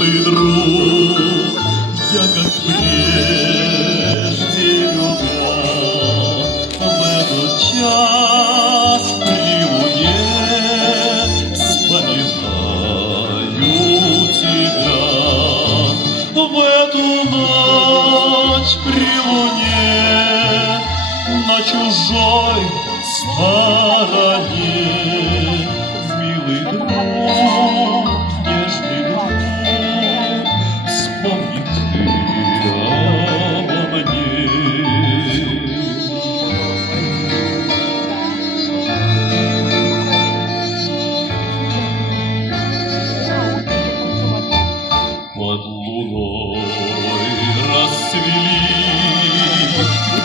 верный друг, я как прежде любя, в этот час при луне вспоминаю тебя. В эту ночь при луне на чужой стороне, милый друг, нежный друг, вспомни ты обо мне. Под луной расцвели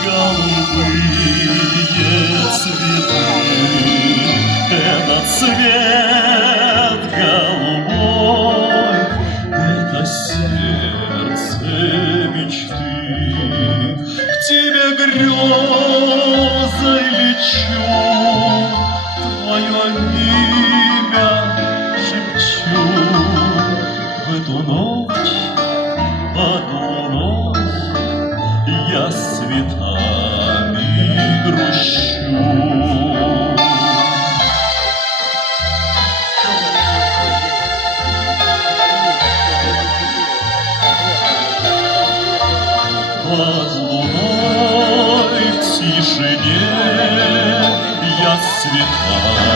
голубые цветы. Этот цвет голубой, это сердце мечты. К тебе грезой лечу, твое имя шепчу. В эту ночь, одну ночь, я с цветами грущу. Под луной в тишине я с цветами